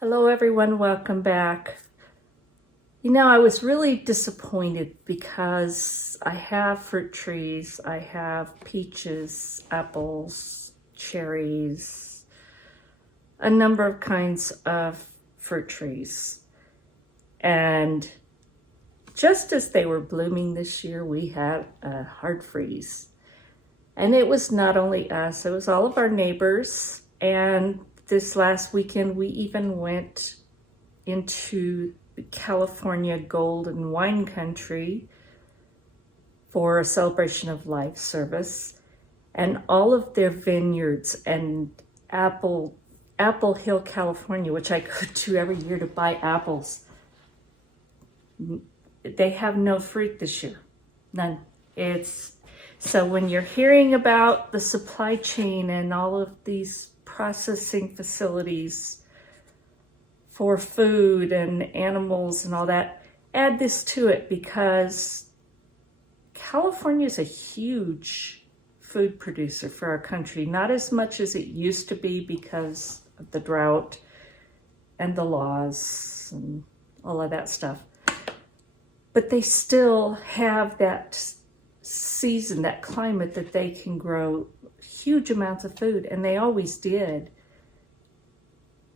Hello everyone, welcome back. You know, I was really disappointed because I have fruit trees. I have peaches, apples, cherries, a number of kinds of fruit trees. And just as they were blooming this year, we had a hard freeze. And it was not only us, it was all of our neighbors. And this last weekend, we even went into California golden wine country for a celebration of life service, and all of their vineyards and Apple Hill, California, which I go to every year to buy apples, they have no fruit this year, none. So when you're hearing about the supply chain and all of these processing facilities for food and animals and all that, add this to it, because California is a huge food producer for our country. Not as much as it used to be because of the drought and the laws and all of that stuff. But they still have that season, that climate that they can grow huge amounts of food, and they always did.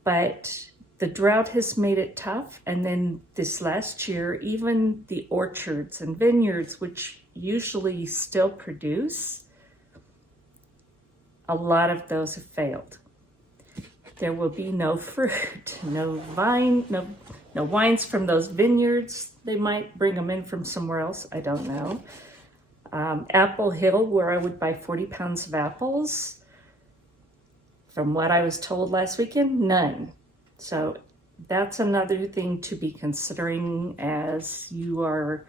But the drought has made it tough, and then this last year, even the orchards and vineyards, which usually still produce, a lot of those have failed. There will be no fruit, no wines from those vineyards. They might bring them in from somewhere else, I don't know. Apple Hill, where I would buy 40 pounds of apples, from what I was told last weekend, none. So that's another thing to be considering as you are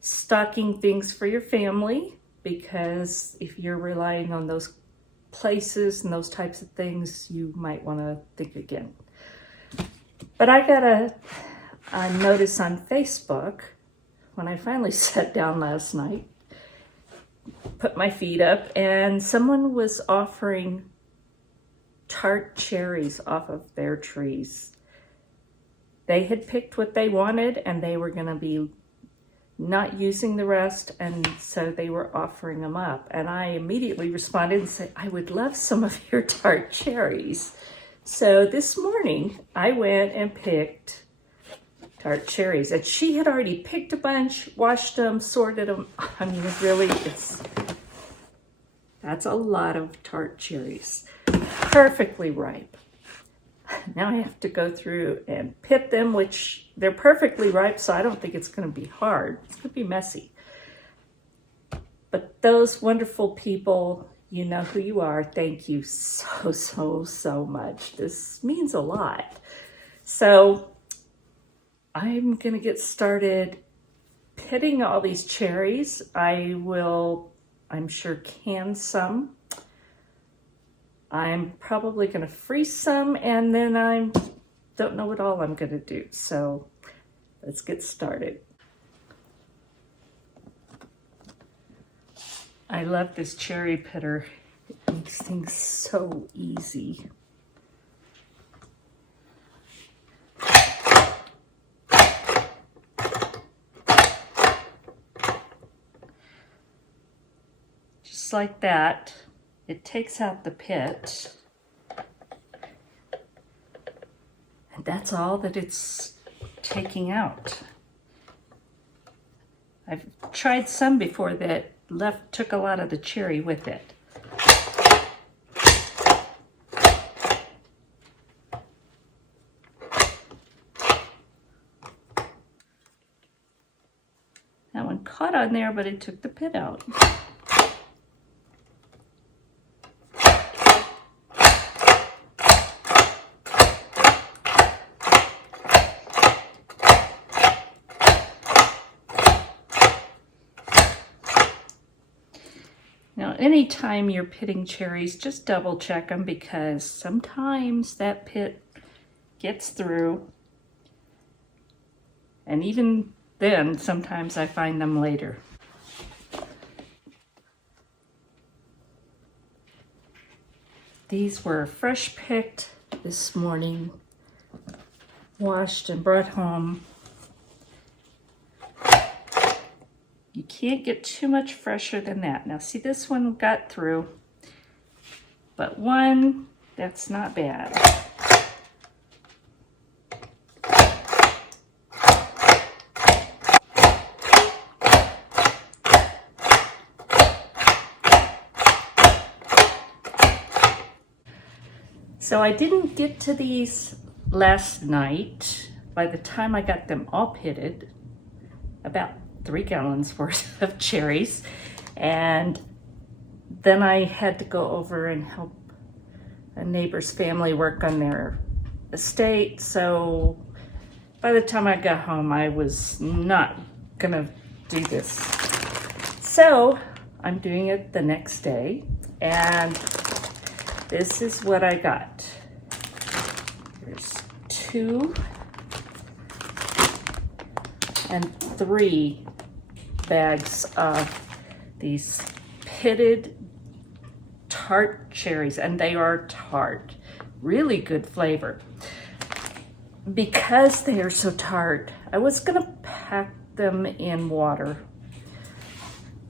stocking things for your family, because if you're relying on those places and those types of things, you might want to think again. But I got a notice on Facebook when I finally sat down last night, put my feet up, and someone was offering Tart cherries off of their trees. They had picked what they wanted, and they were going to be not using the rest, and so they were offering them up. And I immediately responded and said, I would love some of your Tart cherries. So this morning, I went and picked Tart cherries, and she had already picked a bunch, washed them, sorted them. I mean, really, that's a lot of Tart cherries. Perfectly ripe. Now I have to go through and pit them, which they're perfectly ripe, so I don't think it's going to be hard. It's going to be messy. But those wonderful people, you know who you are. Thank you so much. This means a lot. So I'm going to get started pitting all these cherries. I will, I'm sure, can some. I'm probably going to freeze some, and then I don't know what all I'm going to do. So let's get started. I love this cherry pitter. It makes things so easy. Just like that. It takes out the pit, and that's all that it's taking out. I've tried some before that took a lot of the cherry with it. That one caught on there, but it took the pit out. Now, anytime you're pitting cherries, just double check them, because sometimes that pit gets through. And even then, sometimes I find them later. These were fresh picked this morning washed and brought home. You can't get too much fresher than that. Now see, this one got through, but one, that's not bad. So I didn't get to these last night. By the time I got them all pitted, about 3 gallons worth of cherries, and then I had to go over and help a neighbor's family work on their estate. So by the time I got home, I was not gonna do this. So I'm doing it the next day, and this is what I got. There's 2 and 3 bags of these pitted Tart cherries, and they are tart. Really good flavor. Because they are so tart, I was gonna pack them in water,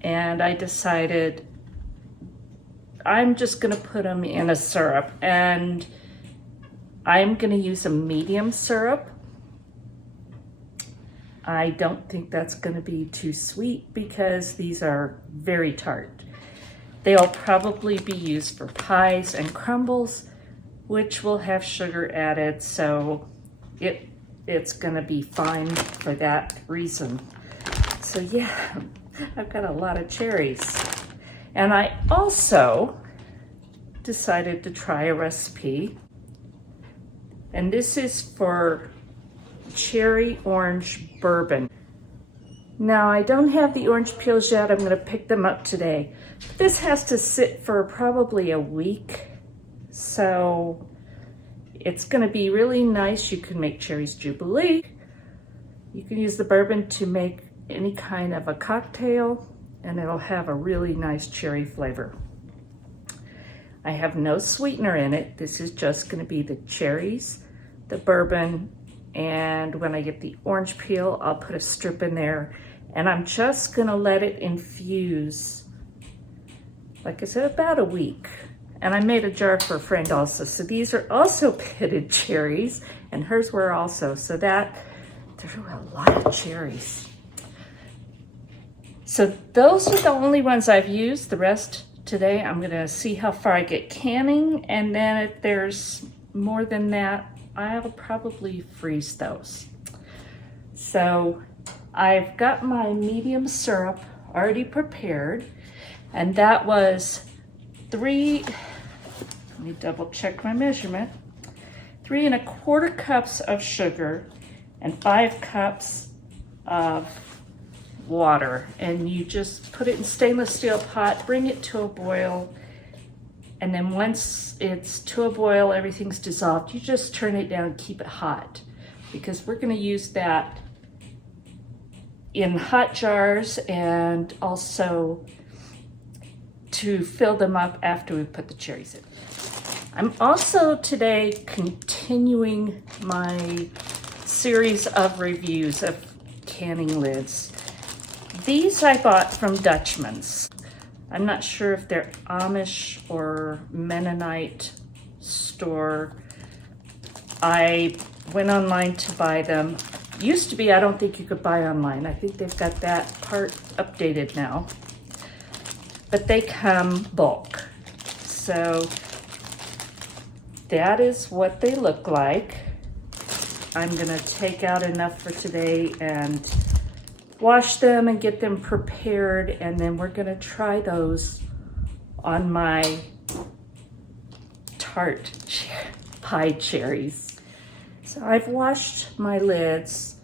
and I decided I'm just gonna put them in a syrup, and I'm gonna use a medium syrup. I don't think that's gonna be too sweet because these are very tart. They'll probably be used for pies and crumbles, which will have sugar added, so it's gonna be fine for that reason. So yeah, I've got a lot of cherries. And I also decided to try a recipe, and this is for cherry orange bourbon. Now I don't have the orange peels yet. I'm gonna pick them up today. This has to sit for probably a week, so it's gonna be really nice. You can make cherries jubilee. You can use the bourbon to make any kind of a cocktail, and it'll have a really nice cherry flavor. I have no sweetener in it. This is just gonna be the cherries, the bourbon, and when I get the orange peel, I'll put a strip in there, and I'm just gonna let it infuse, like I said, about a week. And I made a jar for a friend also. So these are also pitted cherries, and hers were also. So that, there were a lot of cherries. So those are the only ones I've used. The rest today, I'm gonna see how far I get canning, and then if there's more than that, I'll probably freeze those. So I've got my medium syrup already prepared, and that was 3, let me double check my measurement, 3 1/4 cups of sugar and 5 cups of water. And you just put it in stainless steel pot, bring it to a boil, and then once it's to a boil, everything's dissolved, you just turn it down and keep it hot, because we're gonna use that in hot jars and also to fill them up after we put the cherries in. I'm also today continuing my series of reviews of canning lids. These I bought from Dutchman's. I'm not sure if they're Amish or Mennonite store. I went online to buy them. Used to be, I don't think you could buy online. I think they've got that part updated now. But they come bulk. So that is what they look like. I'm gonna take out enough for today and wash them and get them prepared, and then we're gonna try those on my Tart pie cherries. So I've washed my lids,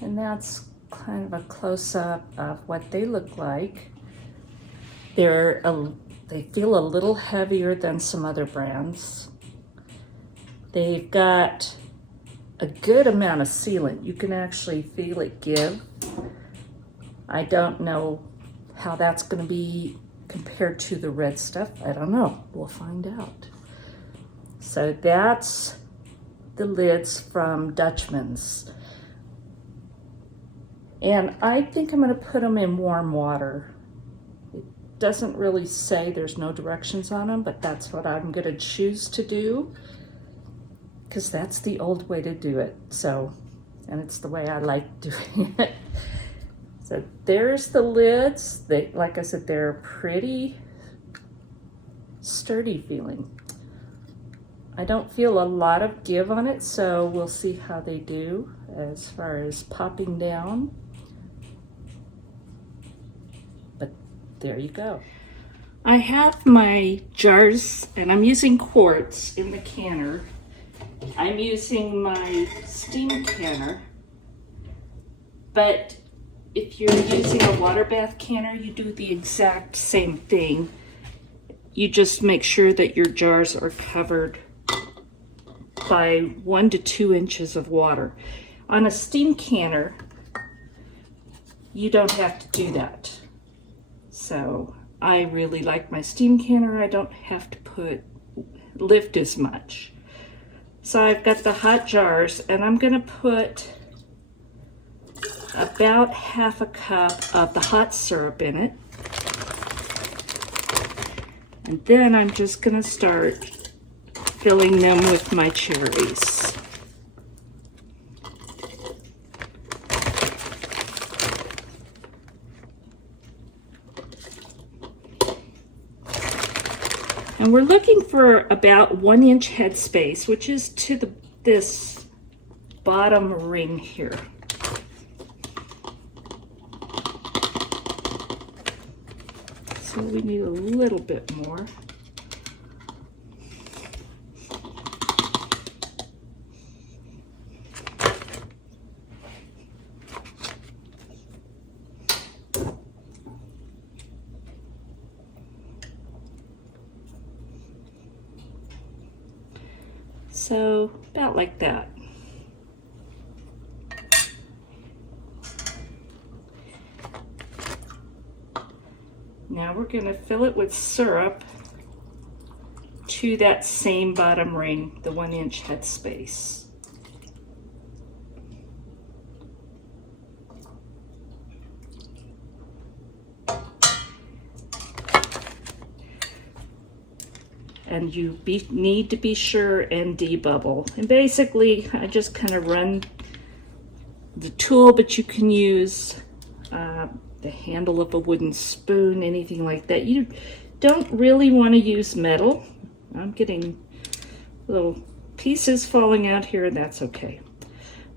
and that's kind of a close-up of what they look like. They feel a little heavier than some other brands. They've got a good amount of sealant. You can actually feel it give. I don't know how that's going to be compared to the red stuff. I don't know. We'll find out. So that's the lids from Dutchman's. And I think I'm going to put them in warm water. It doesn't really say, there's no directions on them, but that's what I'm going to choose to do, because that's the old way to do it. So, and it's the way I like doing it. So there's the lids. They, like I said, they're pretty sturdy feeling. I don't feel a lot of give on it, so we'll see how they do as far as popping down. But there you go. I have my jars, and I'm using quarts in the canner. I'm using my steam canner, but if you're using a water bath canner, you do the exact same thing. You just make sure that your jars are covered by 1 to 2 inches of water. On a steam canner, you don't have to do that. So I really like my steam canner. I don't have to lift as much. So I've got the hot jars, and I'm gonna put about half a cup of the hot syrup in it. And then I'm just gonna start filling them with my cherries. And we're looking for about 1 inch headspace, which is to this bottom ring here. So we need a little bit more. So about like that. Now we're going to fill it with syrup to that same bottom ring, the 1 inch headspace. And you need to be sure and debubble. And basically, I just kind of run the tool, but you can use the handle of a wooden spoon, anything like that. You don't really want to use metal. I'm getting little pieces falling out here, and that's okay.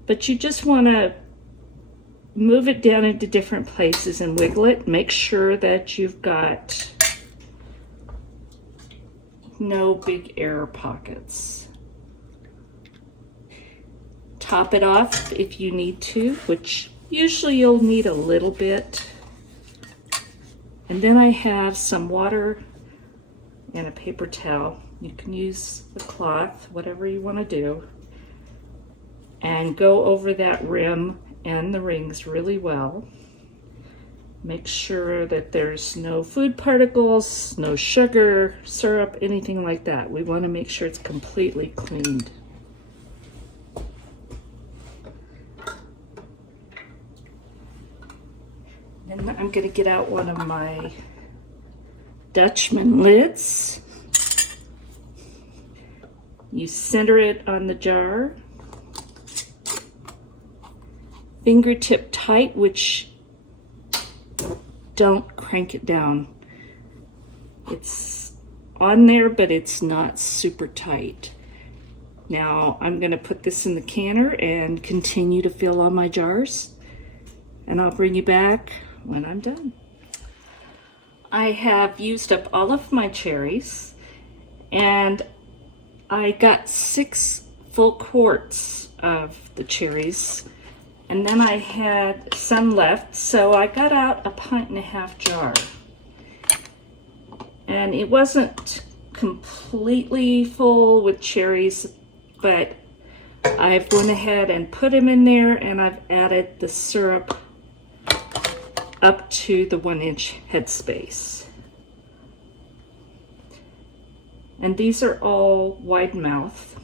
But you just want to move it down into different places and wiggle it. Make sure that you've got no big air pockets. Top it off if you need to, which usually you'll need a little bit. And then I have some water and a paper towel. You can use the cloth, whatever you want to do, and go over that rim and the rings really well. Make sure that there's no food particles, no sugar, syrup, anything like that. We want to make sure it's completely cleaned. And I'm going to get out one of my Dutchman lids. You center it on the jar. Fingertip tight, which don't crank it down. It's on there, but it's not super tight. Now I'm going to put this in the canner and continue to fill all my jars, and I'll bring you back when I'm done. I have used up all of my cherries, and I got 6 full quarts of the cherries, and then I had some left, so I got out a 1.5 pint jar. And it wasn't completely full with cherries, but I've went ahead and put them in there, and I've added the syrup up to the 1 inch headspace. And these are all wide mouth.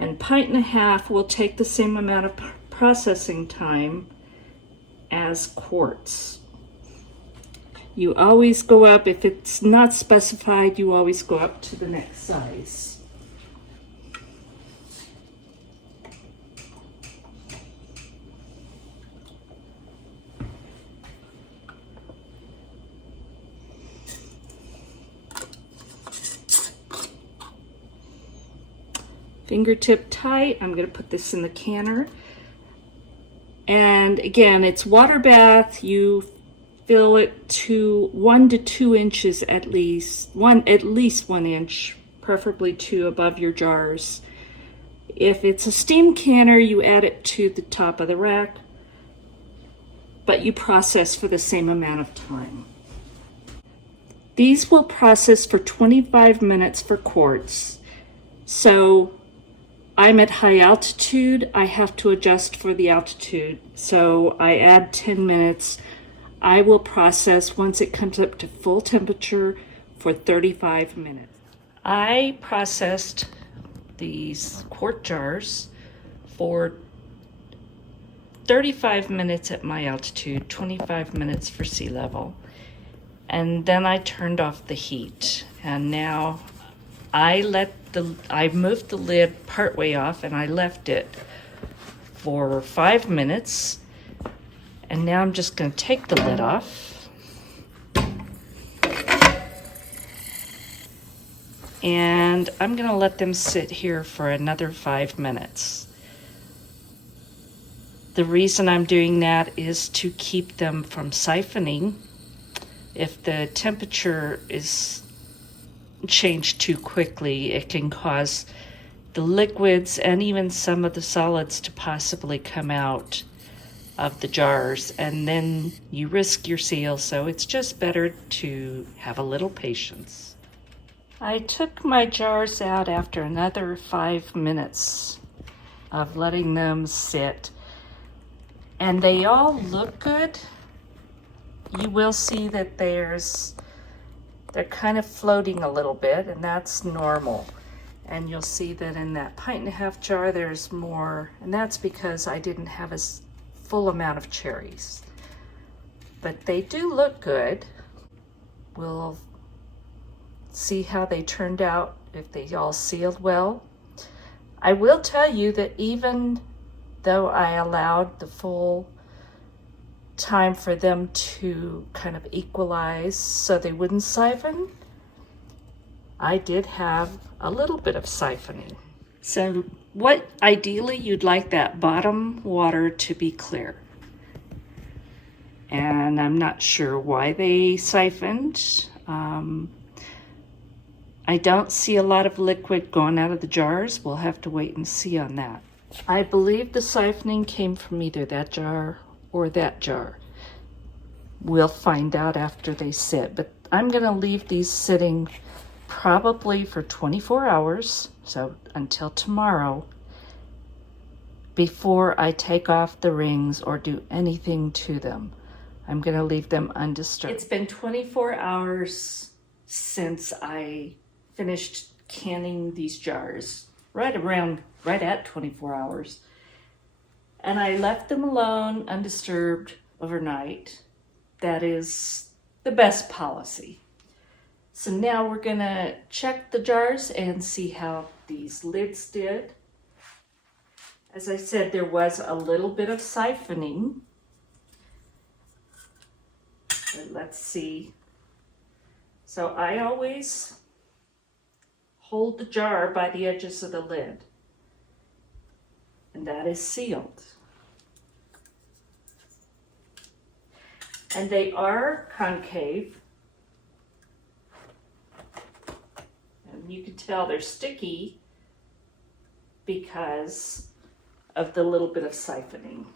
And 1.5 will take the same amount of processing time as quarts. You always go up, if it's not specified, you always go up to the next size. Fingertip tight. I'm going to put this in the canner. And again, it's water bath. You fill it to 1 to 2 inches at least 1 inch, preferably 2 above your jars. If it's a steam canner, you add it to the top of the rack, but you process for the same amount of time. These will process for 25 minutes for quarts. So I'm at high altitude, I have to adjust for the altitude. So I add 10 minutes. I will process once it comes up to full temperature for 35 minutes. I processed these quart jars for 35 minutes at my altitude, 25 minutes for sea level. And then I turned off the heat. And now I moved the lid partway off and I left it for 5 minutes. And now I'm just going to take the lid off. And I'm going to let them sit here for another 5 minutes. The reason I'm doing that is to keep them from siphoning. If the temperature is changed too quickly, it can cause the liquids and even some of the solids to possibly come out of the jars, and then you risk your seal. So it's just better to have a little patience. I took my jars out after another 5 minutes of letting them sit, and they all look good. You will see that they're kind of floating a little bit, and that's normal. And you'll see that in that 1.5 jar there's more, and that's because I didn't have a full amount of cherries. But they do look good. We'll see how they turned out, if they all sealed well. I will tell you that even though I allowed the full time for them to kind of equalize so they wouldn't siphon, I did have a little bit of siphoning. So what ideally you'd like that bottom water to be clear. And I'm not sure why they siphoned. I don't see a lot of liquid going out of the jars. We'll have to wait and see on that. I believe the siphoning came from either that jar or that jar. We'll find out after they sit, but I'm gonna leave these sitting probably for 24 hours, so until tomorrow, before I take off the rings or do anything to them. I'm gonna leave them undisturbed. It's been 24 hours since I finished canning these jars, right at 24 hours. And I left them alone, undisturbed, overnight. That is the best policy. So now we're gonna check the jars and see how these lids did. As I said, there was a little bit of siphoning. But let's see. So I always hold the jar by the edges of the lid, and that is sealed. And they are concave, and you can tell they're sticky because of the little bit of siphoning.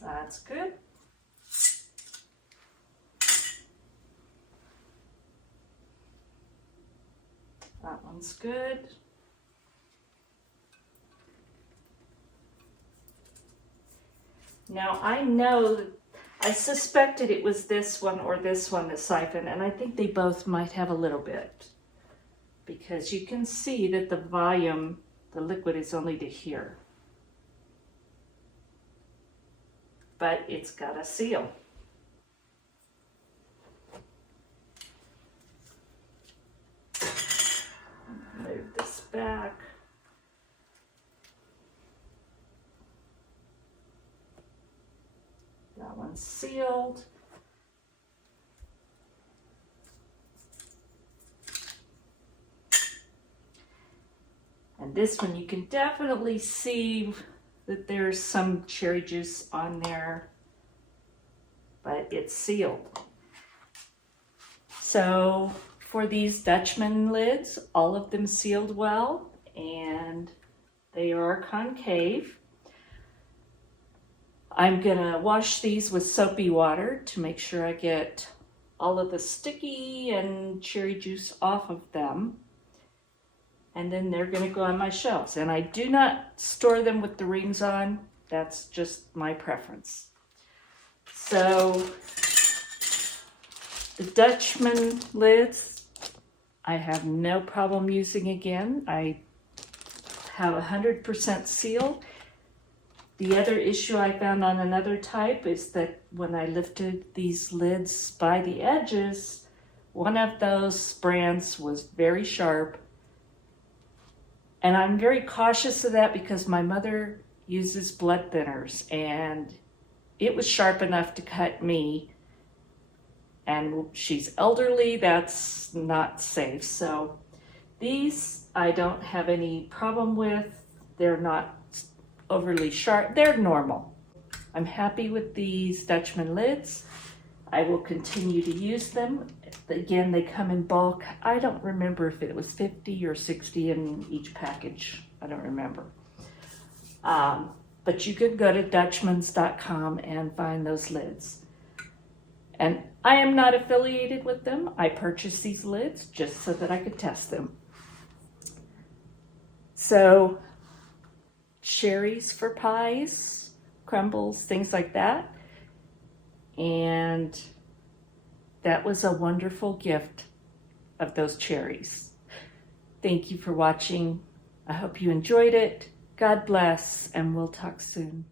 That's good. That one's good. Now I know, I suspected it was this one or this one, the siphon, and I think they both might have a little bit, because you can see that the volume, the liquid is only to here. But it's got a seal. Move this back. That one's sealed. And this one you can definitely see that there's some cherry juice on there, but it's sealed. So for these Dutchman lids, all of them sealed well, and they are concave. I'm gonna wash these with soapy water to make sure I get all of the sticky and cherry juice off of them. And then they're gonna go on my shelves. And I do not store them with the rings on. That's just my preference. So the Dutchman lids, I have no problem using again. I have 100% seal. The other issue I found on another type is that when I lifted these lids by the edges, one of those brands was very sharp. And I'm very cautious of that because my mother uses blood thinners, and it was sharp enough to cut me. And she's elderly, that's not safe. So these I don't have any problem with. They're not overly sharp, they're normal. I'm happy with these Dutchman lids. I will continue to use them. Again, they come in bulk. I don't remember if it was 50 or 60 in each package. I don't remember. But you could go to dutchmans.com and find those lids. And I am not affiliated with them. I purchased these lids just so that I could test them. So, cherries for pies, crumbles, things like that. And that was a wonderful gift of those cherries. Thank you for watching. I hope you enjoyed it. God bless, and we'll talk soon.